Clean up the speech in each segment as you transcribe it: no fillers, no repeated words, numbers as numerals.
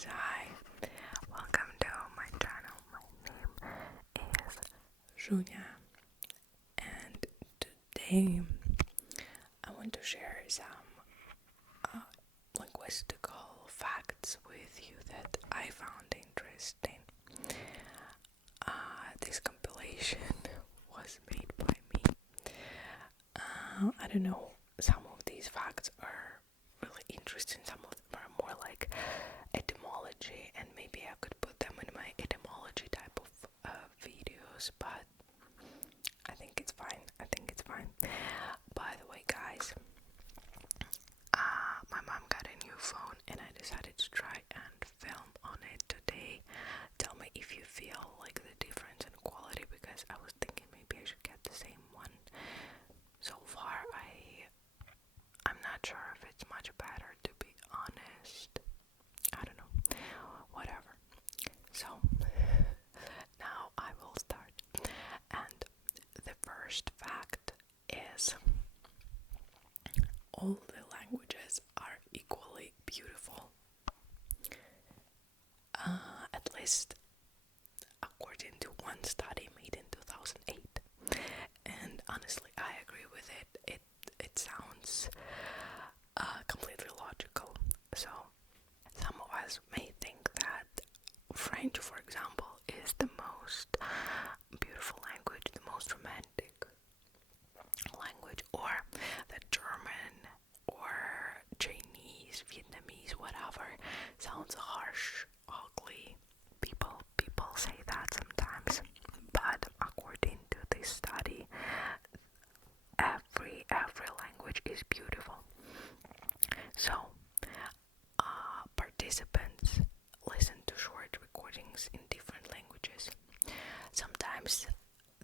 guys, hi, welcome to my channel. My name is Junia, and today I want to share some linguistical facts with you that I found interesting. This compilation was made by me. I don't know, some of these facts are really interesting, some of them are more like etymology, and maybe I could put them in my etymology type of videos, but I think it's fine. By the way, guys, my mom got a new phone and I decided to try and film on it today. Tell me if you feel like the difference in quality, because I was thinking maybe I should get the same one. So far I'm not sure if it's much better, to be honest. I don't know. Whatever. So now I will start. And the first fact is all the languages are equally beautiful. At least according to one study made in 2008. And honestly, I agree with it. It sounds completely logical. So some of us may think that French, for example, is the most beautiful language, the most romantic language, or that German or Chinese, Vietnamese, whatever, sounds harsh, ugly. People say that sometimes, but according to this study, every language is beautiful. So participants listen to short recordings in different languages. Sometimes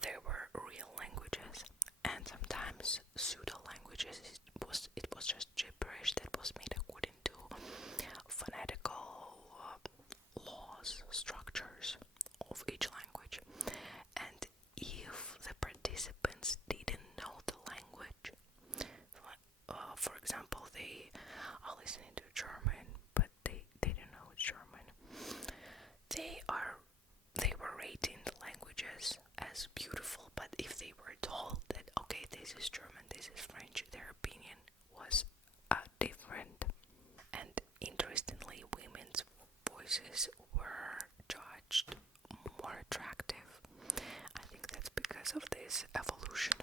there were real languages, and sometimes pseudo languages. It was just gibberish that was made according to phonetical laws, structures of each language. And if the participants didn't know the language, for example, they are listening to German, but they didn't know German, they were rating the languages as beautiful. But if they were told that, okay, this is German, this is French, their opinion was different. And interestingly, women's voices were judged more attractive. I think that's because of this evolutionary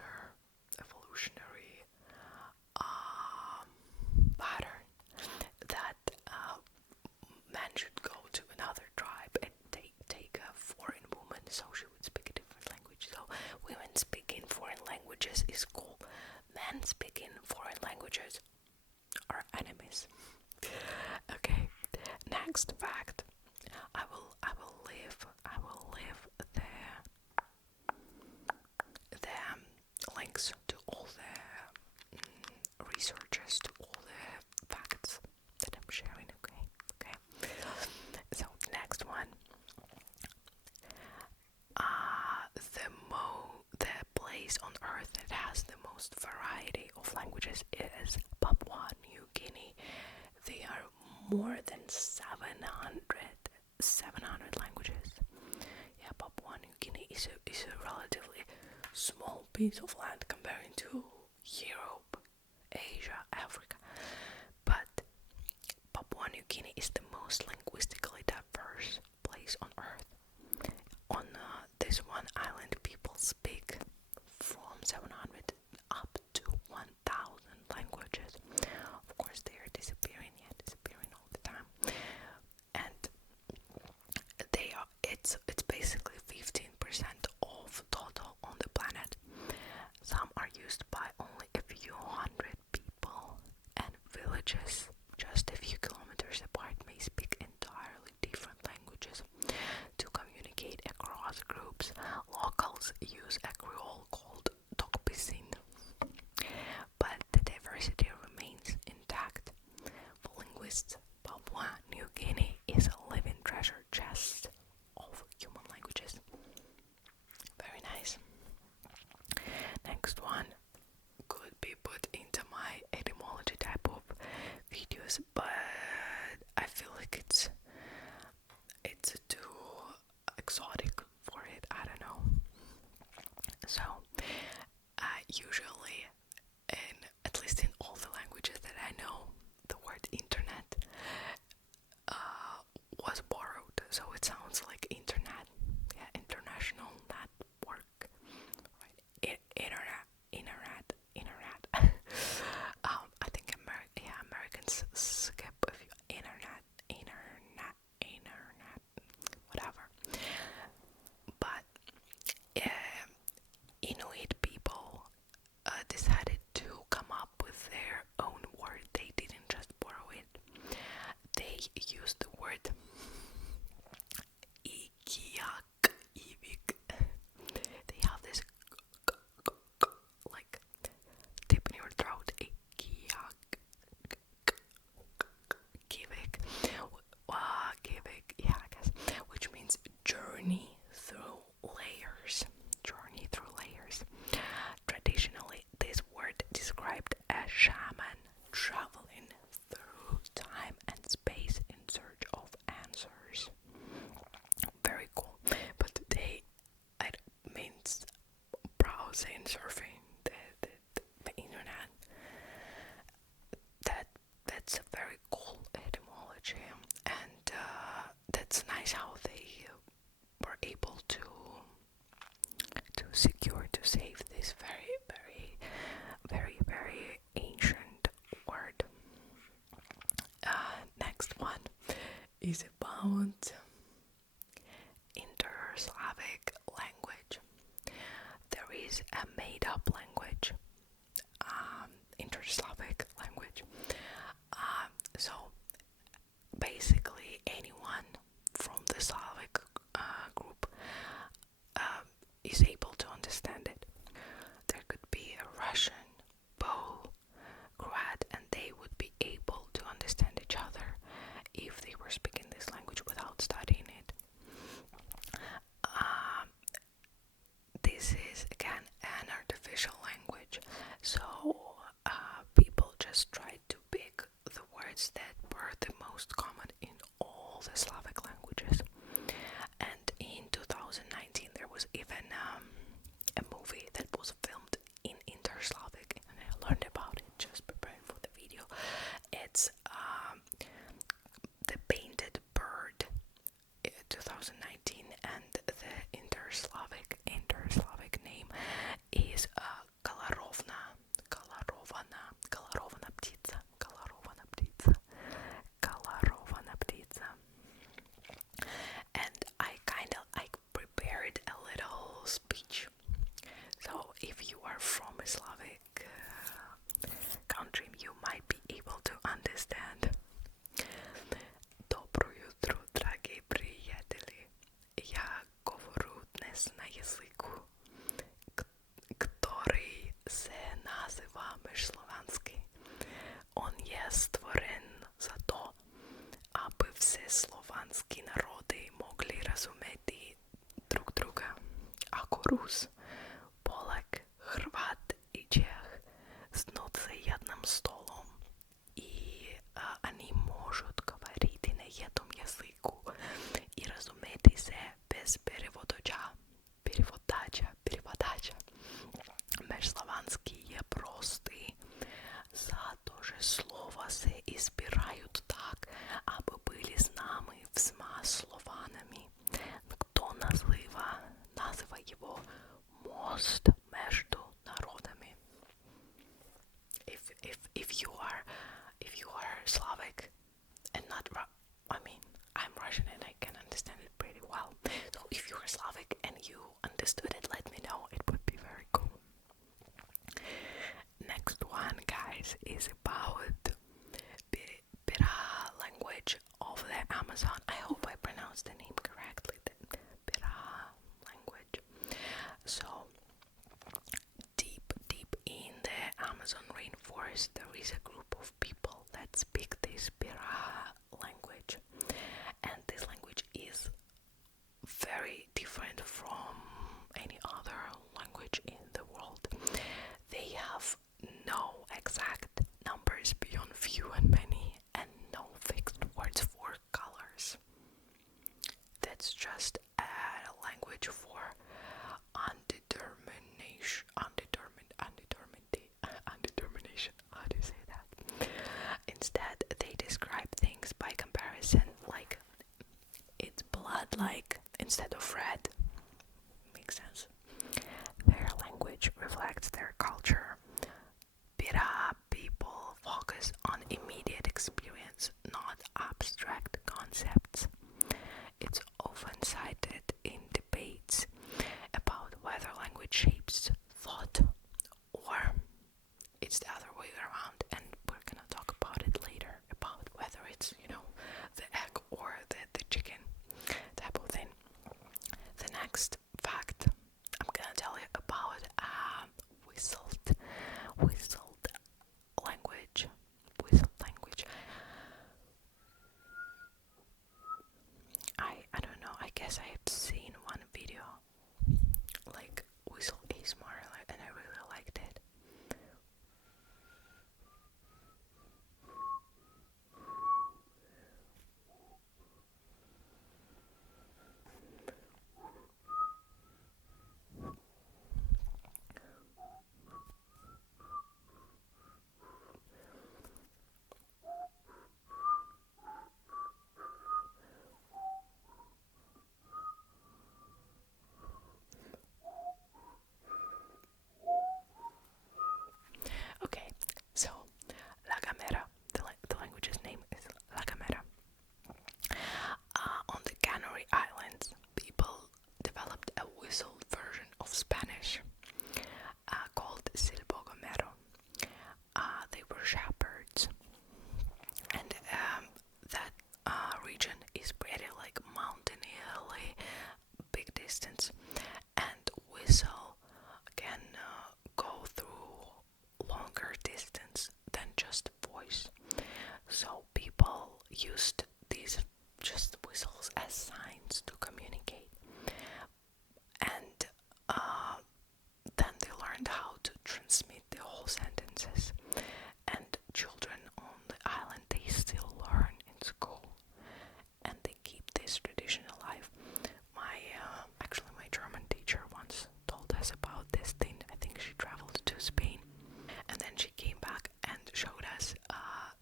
pattern that men should go to another tribe and take a foreign woman so she would speak a different language. So women speaking foreign languages is cool. Men speaking foreign languages are enemies. Okay, next fact. I will leave the links to all the researches, to all the facts that I'm sharing. Okay. So next one. The place on Earth that has the most variety of languages is Papua New Guinea. There are more than 700 languages. Yeah, Papua New Guinea is a relatively small piece of land comparing to Europe, Asia, Africa. But Papua New Guinea is the most linguistically diverse place on Earth. On this one island, people speak from 700 up to 1,000 languages. Of course, they are disappearing all the time. And it's basically 15% of total on the planet. Some are used by only a few hundred people, and villages just a few kilometers apart may speak entirely different languages to communicate across groups. Locals use a creole called Tokpisin, but the diversity remains intact. For linguists, Papua New Guinea is a living treasure chest of human languages. Very nice. Next one could be put into my etymology type of videos, but I feel like it's secure to save this very, very, very, very ancient word. Next one is about Interslavic language. There is a made-up language, Interslavic language. So basically anyone from the Slavic group is able to understand it. There could be a Russian, Pole, Croat, and they would be able to understand each other if they were speaking this language without studying it. This is again an artificial language, so people just tried to pick the words that were the most common in all the Slavic languages. And in 2019 there was even a movie that was filmed in Interslavic, and I learned about it just preparing for the video. It's The Painted Bird 2019, and the Interslavic name is Kalarovna ptica. And I prepared a little speech. So if you are from a Slavic country, you might be able to understand. Dobro jutro, dragi prijatelji. Ja govoru dnes na jeziku, который se naziva Mežuslovjansky. On je stvoren za to, aby все slovanskí narody mogli razumeti drug druga. Ako Rus, Polak, Hrvat i Čech snod za jednim stolom i они можуть говорити на jednom jeziku i razumeti se bez переводача. Mežuslovjansky je prostý, zato že slova se избирают так, aby byli známi всіма слованами. Кто назива его мост между народами. If you are Slavic and not I'm Russian and I can understand it pretty well. So if you are Slavic and you understood it, let me know. It would be very cool. Next one, guys, is about Piraha language of the Amazon. I hope I pronounced the name correctly. The Piraha language. So deep in the Amazon rainforest, there is a group of people that speak this Piraha language, and this language is very different from any other language in the world. They have no exact numbers beyond few and many, and no fixed words for colors. That's just a language for undetermination. How do you say that? Instead, they describe things by comparison, like it's blood-like instead of red. Makes sense. Their language reflects their culture. Pirahã people focus on immediate experience, not abstract concepts. It's often cited in debates about whether language shapes thought or it's the other way around, and we're gonna talk about it later, about whether it's, the egg or the chicken type of thing. The next fact I'm gonna tell you about whistled language. used these just whistles as signs to communicate. And then they learned how to transmit the whole sentences. And children on the island, they still learn in school, and they keep this tradition alive. Actually my German teacher once told us about this thing. I think she traveled to Spain, and then she came back and showed us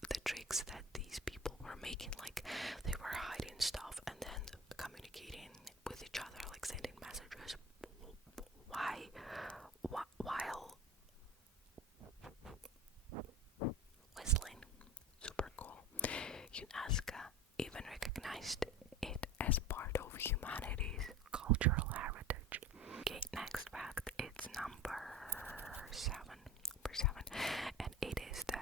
the tricks that these people were making. Like, they were hiding stuff and then communicating with each other, like sending messages while whistling. Super cool. UNESCO even recognized it as part of humanity's cultural heritage. Okay, next fact, it's number 7, and it is the,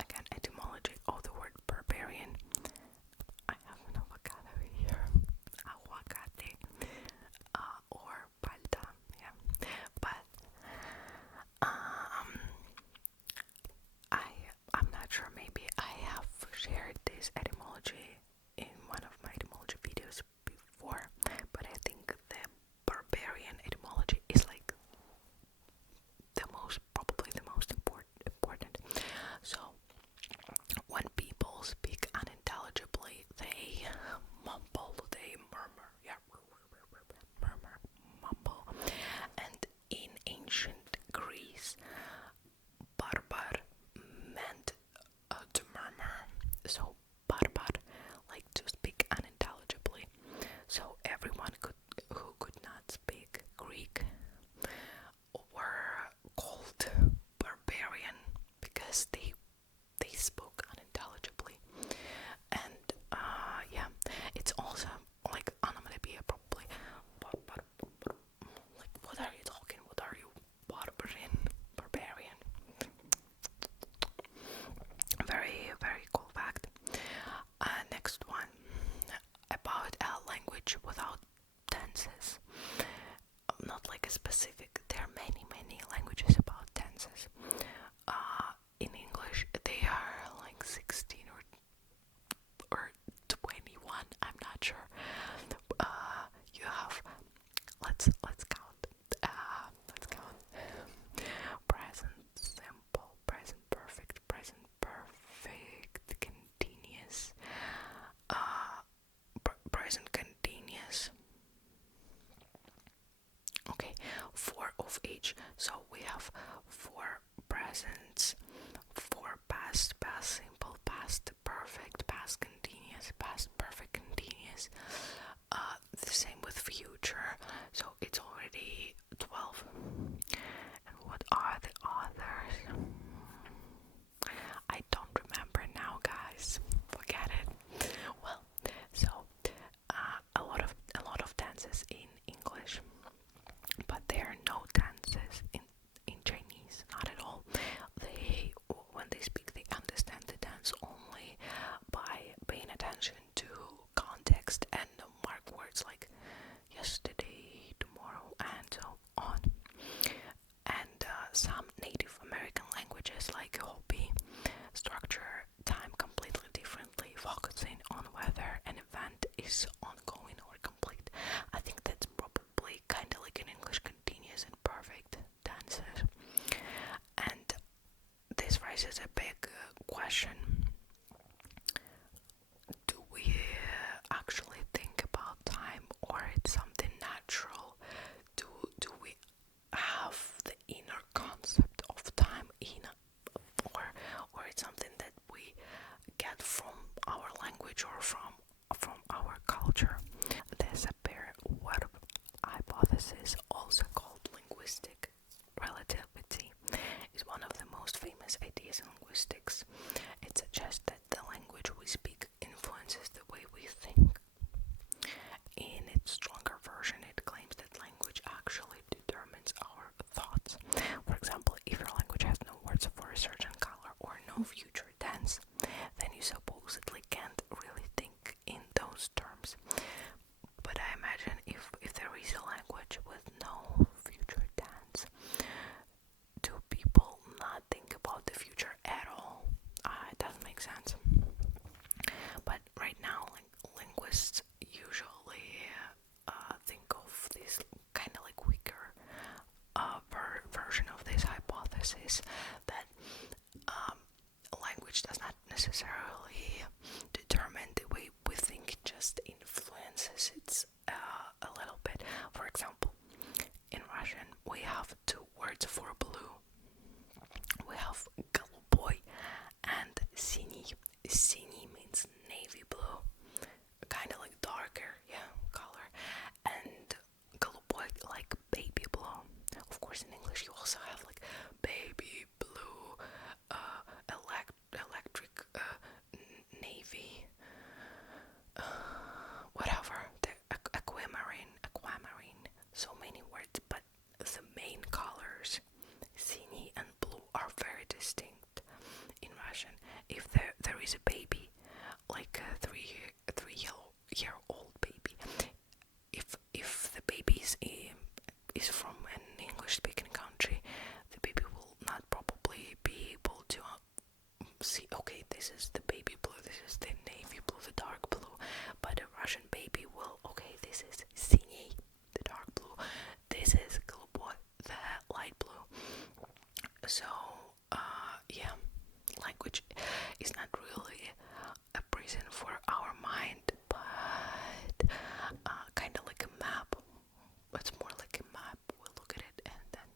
again, etymology of the word barbarian. I have an avocado here, aguacate, or palta, yeah, but I'm not sure, maybe I have shared this etymology in one of my etymology videos before, but I think the barbarian etymology is like probably the most important. So when people speak unintelligibly, they mumble, they murmur, mumble. And in ancient Greece, barbar meant to murmur. So barbar, like to speak unintelligibly. So everyone who could not speak Greek were called barbarian because they spoke unintelligibly. And yeah, it's also like onomatopoeia, probably. Like, what are you talking? What are you, barbarian? Very, very cool fact. Next one, about a language without tenses. Not like a specific, there are many languages about tenses. In English, they are like 16 or 21, I'm not sure. You have, let's count. Present simple, present perfect, continuous, present continuous. Okay, 4 of each. So we have 4 presents, 4 past, past simple, past perfect, past continuous, past perfect continuous. The same with future. So it's already 12. And what are the others? I don't remember now, guys. Forget it. Well, so a lot of tenses in English, but there are no tenses in Chinese, not at all. When they speak, they understand the tense only by paying attention to context and mark words like yesterday, tomorrow, and so on. And some Native American languages like Hopi structure time completely differently, focusing on whether an event is ongoing or complete. I think that's probably kind of like in English, continuous and perfect tenses. And this raises a big question. Do we actually think about time, or it's something natural? Do we have the inner concept of time or it's something that we get from our language or from our culture? The Sapir Whorf hypothesis, also called linguistic relativity, is one of the most famous ideas in linguistics. It suggests that the language we speak influences the way we think. In its stronger version, it claims that language actually determines our thoughts. For example, if your language has no words for a certain color or no future tense, then you supposedly can't really think in those terms. But I imagine if there is a language with no future tense, do people not think about the future at all? It doesn't make sense. But linguists usually think of this kind of like weaker version of this hypothesis, that language does not necessarily determine the way we think, it just influences it a little bit. For example, in Russian we have two words for blue. We have голубой and синий. Синий means navy blue, kind of like darker, color, and голубой like baby blue. Of course, in English you also have like baby blue, electric, navy, whatever, the aquamarine, so many words, but the main colors, синий and blue, are very distinct in Russian. If there is a baby, like a three-year-old baby, if the baby is from an English-speaking country, the baby will not probably be able to see, okay, this is the baby blue, this is the navy blue, the dark blue. But a Russian baby will, okay, this is синий, the dark blue, this is голубой, the light blue. So language is not really a prison for our mind, but kind of like a map. It's more like a map. We look at it and then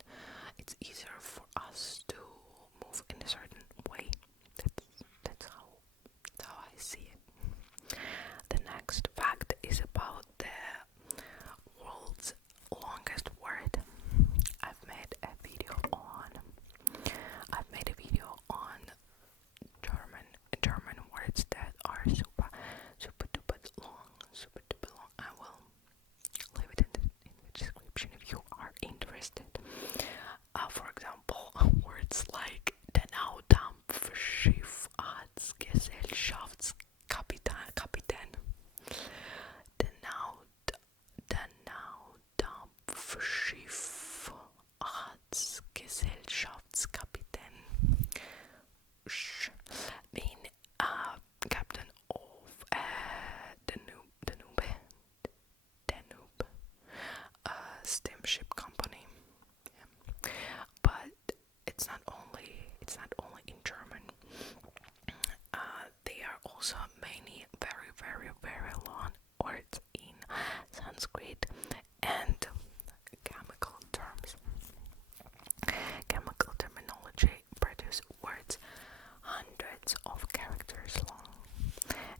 it's easier for us to move in a certain way. That's how I see it. The next fact is about the world's longest word. I've made a video on German words that are super duper long. I will leave it in the description if you are interested. For example, words like der Naudampfschiff als Gesellschaftskapitän, der Naudampfschiff als Gesellschaftskapitän, being captain of Danube steamship company. But it's not only in German. There are also many very, very, very long words in Sanskrit and chemical terms. Chemical terminology produce words hundreds of characters long,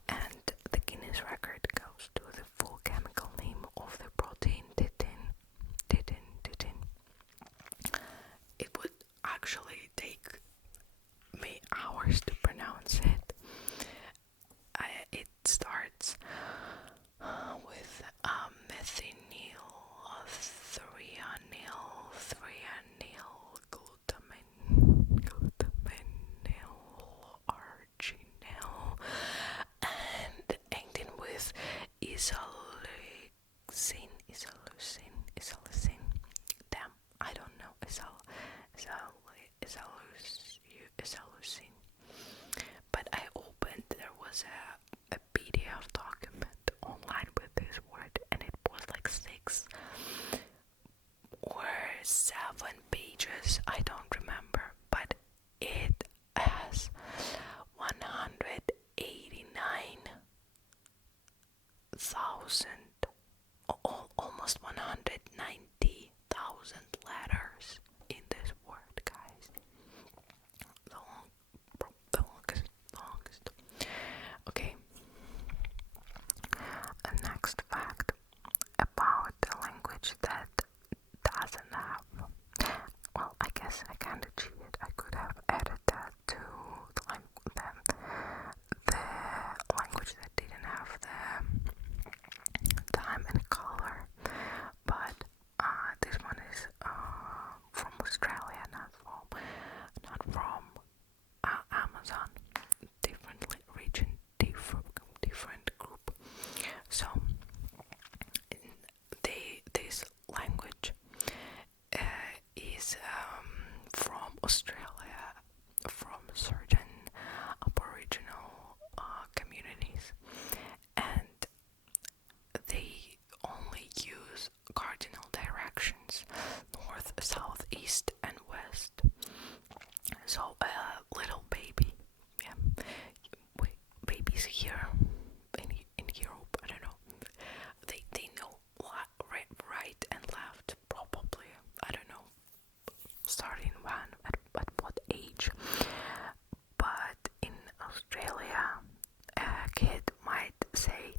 and the Guinness record goes to the full chemical name of the protein titin. It would actually take me hours to pronounce it. It starts with methinyl, threanyl glutaminyl arginal, and ending with isoleucine. Damn, I don't know. Isoleucine. But I opened, there was a PDF document online with this word, and it was like 6 or 7 pages, I don't remember, but it has 189,000, almost 190,000 letters in this word, guys. The longest. Okay. A next fact about the language that doesn't have, well, I guess I kind of cheated. I could have added that to the language that didn't have the time and color, but this one is in Europe, I don't know, they know right and left, probably. I don't know, starting when, at what age. But in Australia, a kid might say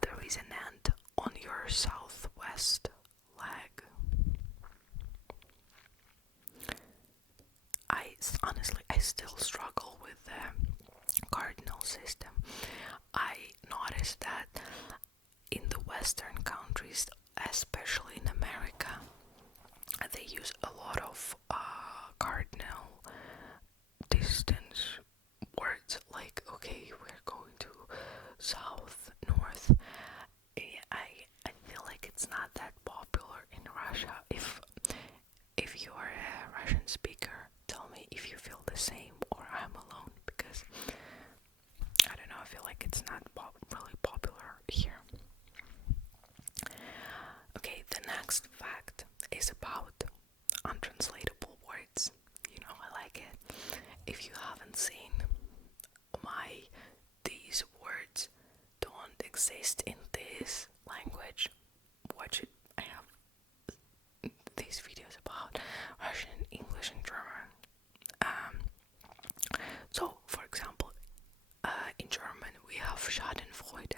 there is an ant on your southwest leg. I still struggle with the cardinal system. I noticed that in the Western countries, especially in America, they use a lot of cardinal distance words, like, okay, we're going to south, north. I feel like it's not that popular in Russia. If you are a Russian speaker, tell me if you feel the same or I'm alone, because I don't know, I feel like it's not really popular here. Okay, the next fact is about untranslatable words. You know, I like it. If you haven't seen these words don't exist in this language, watch it. I have these videos about Russian, English, and German. So, for example, in German we have Schadenfreude,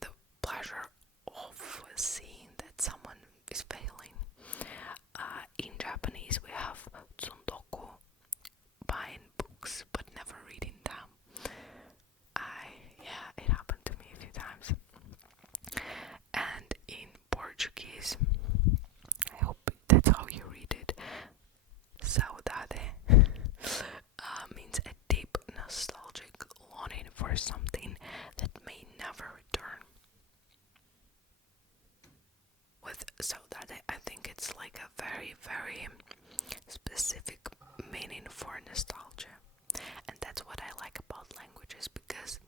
the pleasure of seeing that someone is failing. In Japanese we have tsundoku, buying books but never reading them. It happened to me a few times. And in Portuguese, I hope that's how you read it, saudade means a deep nostalgic longing for something that may never return. With saudade, I think it's like a very, very specific meaning for nostalgia. And that's what I like about languages, because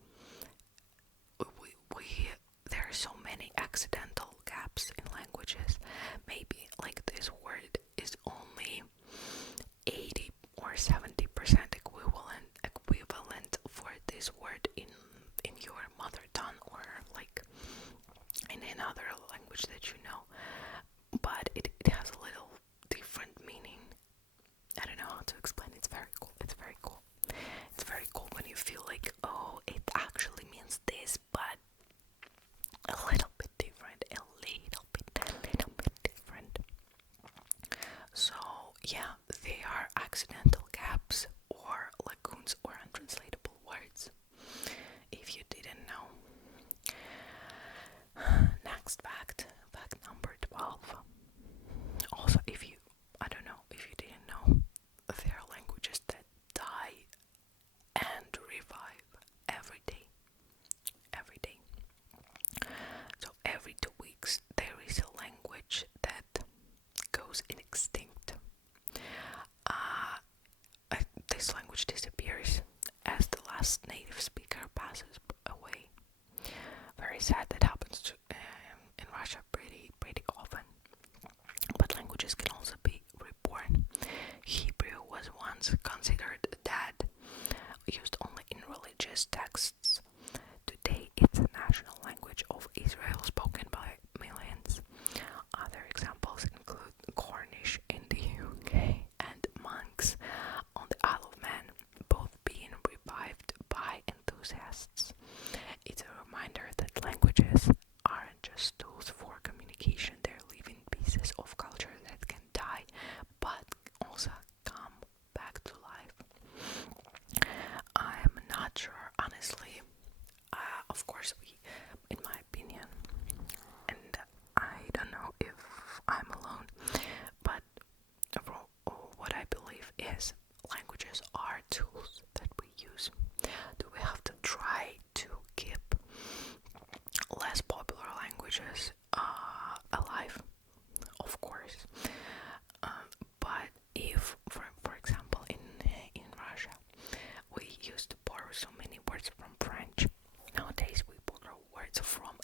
there are so many accidental gaps in languages. Maybe like this word is only 80 or 70% equivalent for this word in your mother tongue, or like in another language that you know, but it has a little different meaning. I don't know how to explain. It's very cool. It's very cool. It's very cool when you feel like, oh, it actually means this, but a little bit different. A little bit different. So yeah, they are accidental gaps or lagoons or untranslatable words, if you didn't know. Next fact number 12. Also, I don't know if you didn't know, there are languages that die and revive every day. Every day. So every 2 weeks there is a language that goes extinct. This language disappears as the last native speaker passes away. Very sad. That happens in Russia pretty often. But languages can also be reborn. Hebrew was once considered dead, used only in religious texts. Today it's a national language of Israel, spoken by millions. Other examples include Cornish in the UK and Manx on the Isle of Man, both being revived by enthusiasts. It's a reminder that languages aren't just tools for communication, they're living pieces of culture that can die but also come back to life. I'm not sure, honestly. Of course, in my opinion, and I don't know if I'm alone, but what I believe is languages are tools that we use. Do we have to try to keep less popular languages alive? Of course. But if, for example, in Russia, we used to borrow so many words from French. Nowadays we borrow words from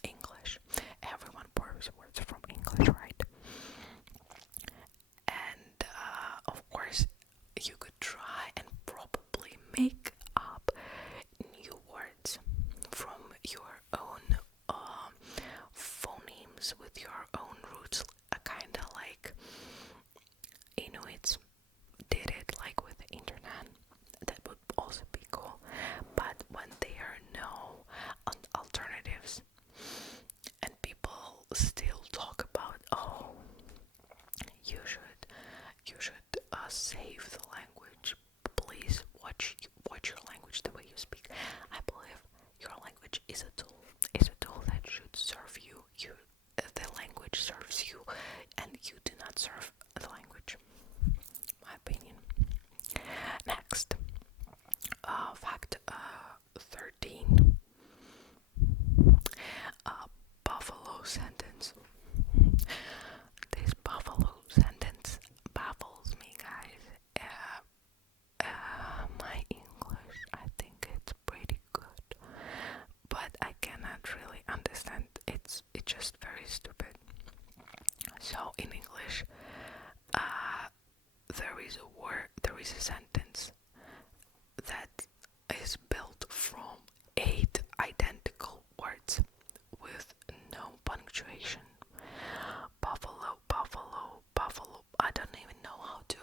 is a sentence that is built from 8 identical words with no punctuation. Buffalo, buffalo, buffalo. I don't even know how to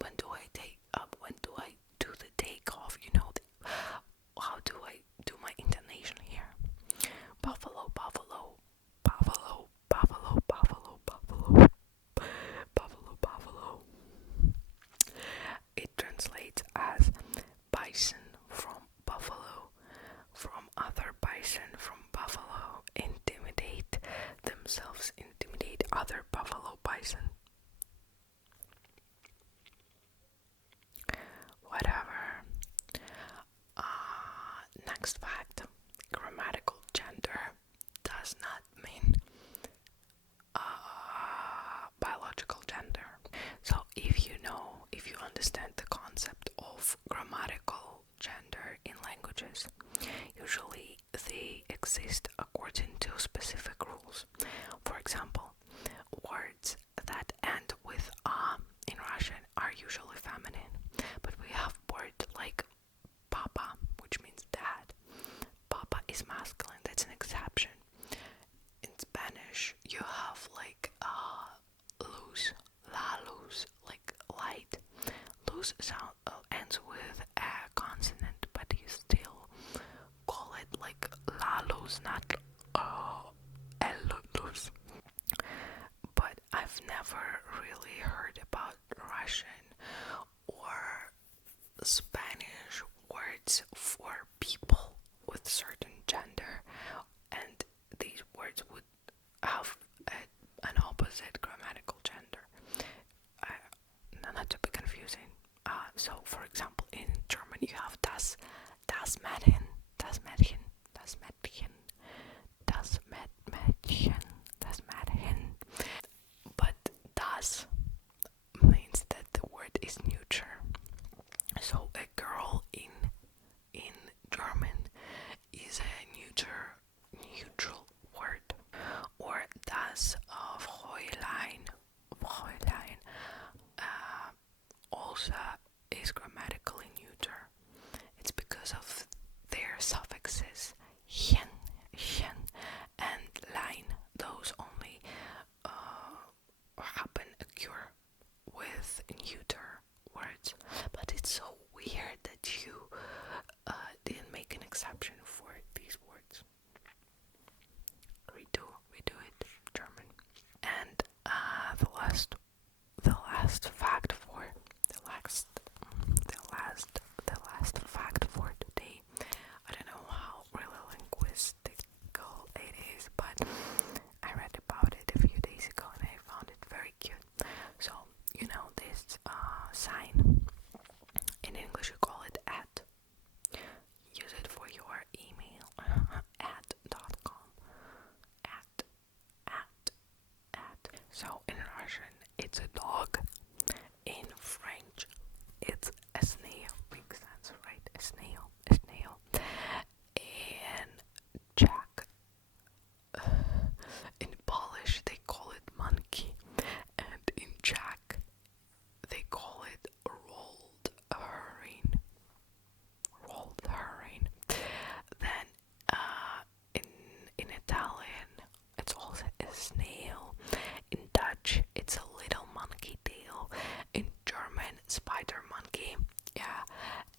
when do I do the takeoff, how do I do my intonation here? Buffalo, buffalo, buffalo, buffalo, buffalo, buffalo, buffalo, buffalo. It translates as bison from buffalo, from other bison from buffalo, intimidate themselves, intimidate other buffalo bison. Whatever. Next fact. Grammatical gender does not mean biological gender. So if you understand the concept of grammatical gender in languages, usually they exist according to specific rules. For example, words that end with in Russian are usually feminine, but we have words like papa, which means dad. Papa is masculine, that's an exception. In Spanish, you have like luz, la luz, like light. Luz sound ends with a consonant, but you still call it like la luz, not el luz. But I've never really heard about Russian or Spanish words for people with certain gender, and these words would have an opposite grammatical gender. Not to be confusing. So, for example, in German you have das Mädchen, das Mädchen, das Mädchen, das Mädchen, das Mädchen. But das means that the word is neuter. So a girl in German is a neutral word. Or das Fräulein, also is grammatically neuter. It's because of their suffixes hen, and lein. Those only occur with neuter words. But it's so weird that you didn't make an exception for these words. Redo it, German. And the last fact for today. I don't know how really linguistical it is, but I read about it a few days ago and I found it very cute. So, this sign, in English you call it @ use it for your email, @.com, @. So in Russian it's a dog, in French it's a snail, makes sense, right? A snail. In Czech, in Polish they call it monkey, and in Czech they call it rolled herring. Then in Italian it's also a snail. In Dutch it's a little monkey tail. In German, spider monkey. Yeah.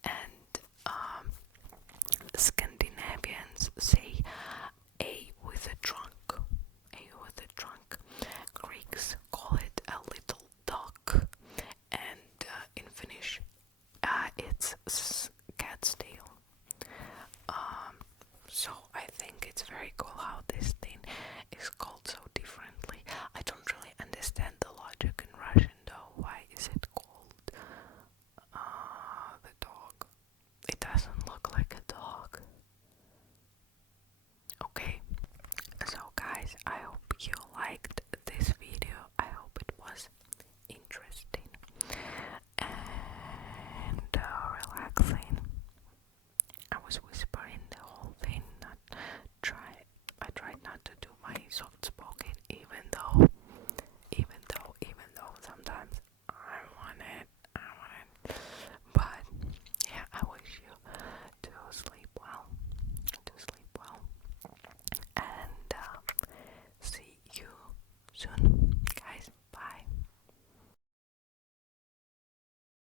And Scandinavians say a with a trunk. Greeks call it a little duck. And in Finnish it's cat's tail. So I think it's very cool how this thing is called so differently. I don't really understand the logic in Russian though. Why is it called the dog? It doesn't look like a dog. Okay, so guys, I hope you liked this video. I hope it was interesting and relaxing. I was whispering